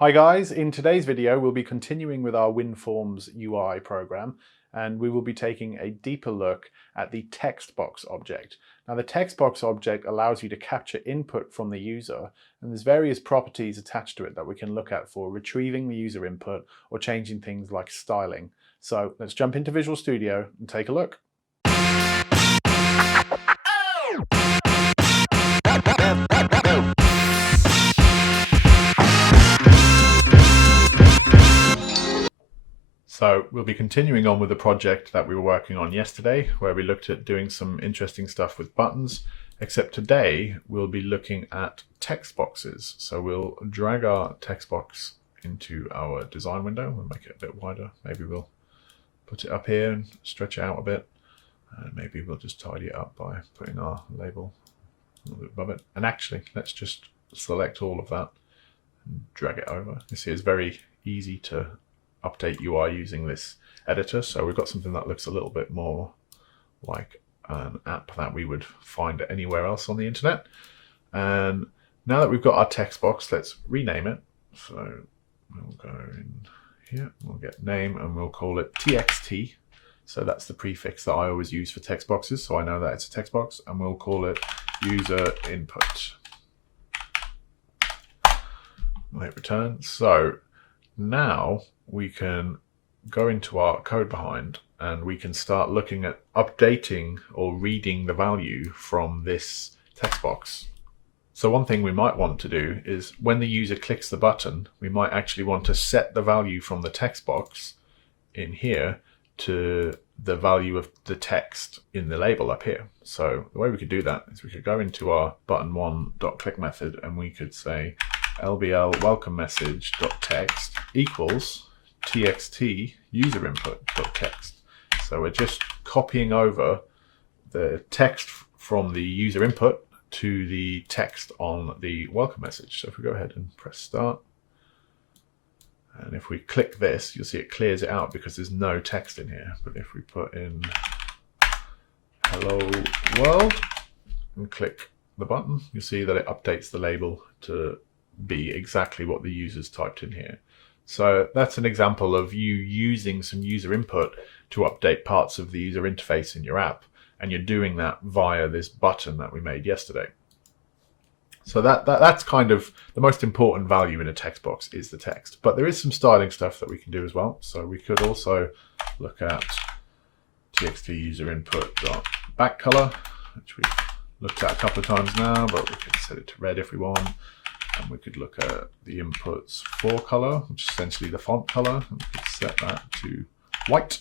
Hi guys, in today's video we'll be continuing with our WinForms UI program, and we will be taking a deeper look at the Textbox object. Now the Textbox object allows you to capture input from the user, and there's various properties attached to it that we can look at for retrieving the user input or changing things like styling. So let's jump into Visual Studio and take a look. So we'll be continuing on with the project that we were working on yesterday, where we looked at doing some interesting stuff with buttons, except today we'll be looking at text boxes. So we'll drag our text box into our design window. We'll make it a bit wider. Maybe we'll put it up here and stretch it out a bit. And maybe we'll just tidy it up by putting our label a little bit above it. And actually, let's just select all of that and drag it over. You see, it's very easy to update UI using this editor. So we've got something that looks a little bit more like an app that we would find anywhere else on the internet. And now that we've got our text box, let's rename it. So we'll go in here, we'll get name, and we'll call it TXT. So that's the prefix that I always use for text boxes, so I know that it's a text box, and we'll call it user input. We'll hit return. So now we can go into our code behind and we can start looking at updating or reading the value from this text box. So one thing we might want to do is when the user clicks the button, we might actually want to set the value from the text box in here to the value of the text in the label up here. So the way we could do that is we could go into our button1.click method and we could say lbl welcome message.text equals txt user input.text. So we're just copying over the text from the user input to the text on the welcome message. So if we go ahead and press start, and if we click this, you'll see it clears it out because there's no text in here. But if we put in hello world and click the button, you'll see that it updates the label to be exactly what the user's typed in here. So that's an example of you using some user input to update parts of the user interface in your app, and you're doing that via this button that we made yesterday. So that's kind of the most important value in a text box is the text, but there is some styling stuff that we can do as well. So we could also look at txt user input dot back color, which we've looked at a couple of times now, but we could set it to red if we want. And we could look at the inputs for color, which is essentially the font color, and we could set that to white.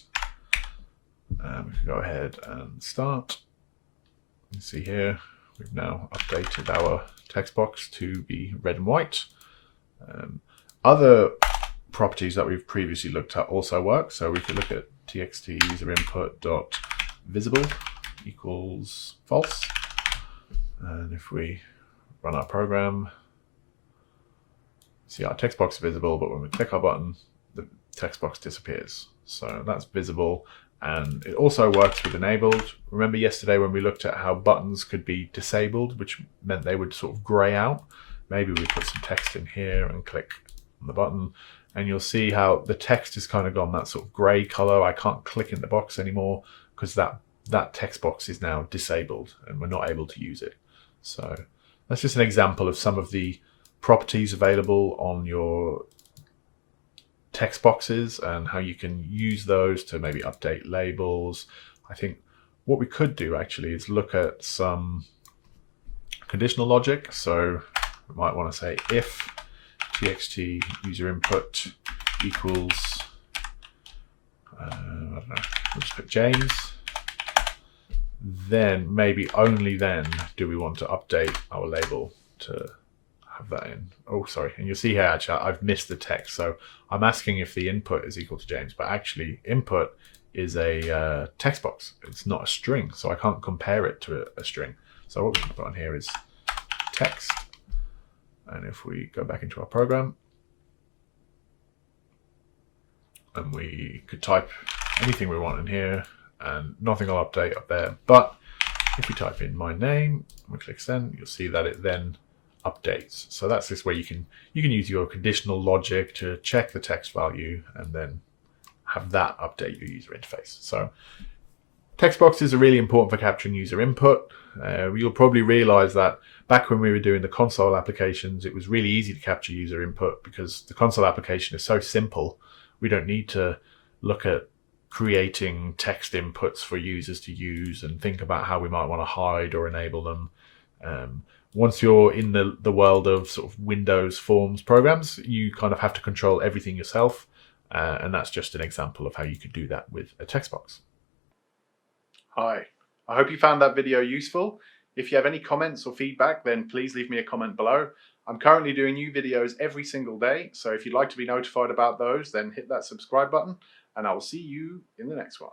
And we can go ahead and start. You see here, we've now updated our text box to be red and white. Other properties that we've previously looked at also work. So we could look at txt user input dot visible equals false. And if we run our program, see our text box is visible, but when we click our button, the text box disappears. So that's visible, and it also works with enabled. Remember yesterday when we looked at how buttons could be disabled, which meant they would sort of gray out? Maybe we put some text in here and click on the button, and you'll see how the text has kind of gone that sort of gray color. I can't click in the box anymore because that text box is now disabled and we're not able to use it. So that's just an example of some of the properties available on your text boxes and how you can use those to maybe update labels. I think what we could do actually is look at some conditional logic. So we might want to say if txt user input equals, I don't know, we'll just put James, then maybe only then do we want to update our label to have that in. Oh, sorry. And you'll see here, actually, I've missed the text. So I'm asking if the input is equal to James, but actually input is a text box. It's not a string, so I can't compare it to a string. So what we can put on here is text. And if we go back into our program, and we could type anything we want in here, and nothing will update up there. But if we type in my name, and we click send, you'll see that it then updates. So that's this way you can use your conditional logic to check the text value and then have that update your user interface. So text boxes are really important for capturing user input. You'll probably realize that back when we were doing the console applications, it was really easy to capture user input because the console application is so simple. We don't need to look at creating text inputs for users to use and think about how we might want to hide or enable them. Once you're in the world of sort of Windows Forms programs, you kind of have to control everything yourself. And that's just an example of how you could do that with a text box. Hi, I hope you found that video useful. If you have any comments or feedback, then please leave me a comment below. I'm currently doing new videos every single day, so if you'd like to be notified about those, then hit that subscribe button, and I will see you in the next one.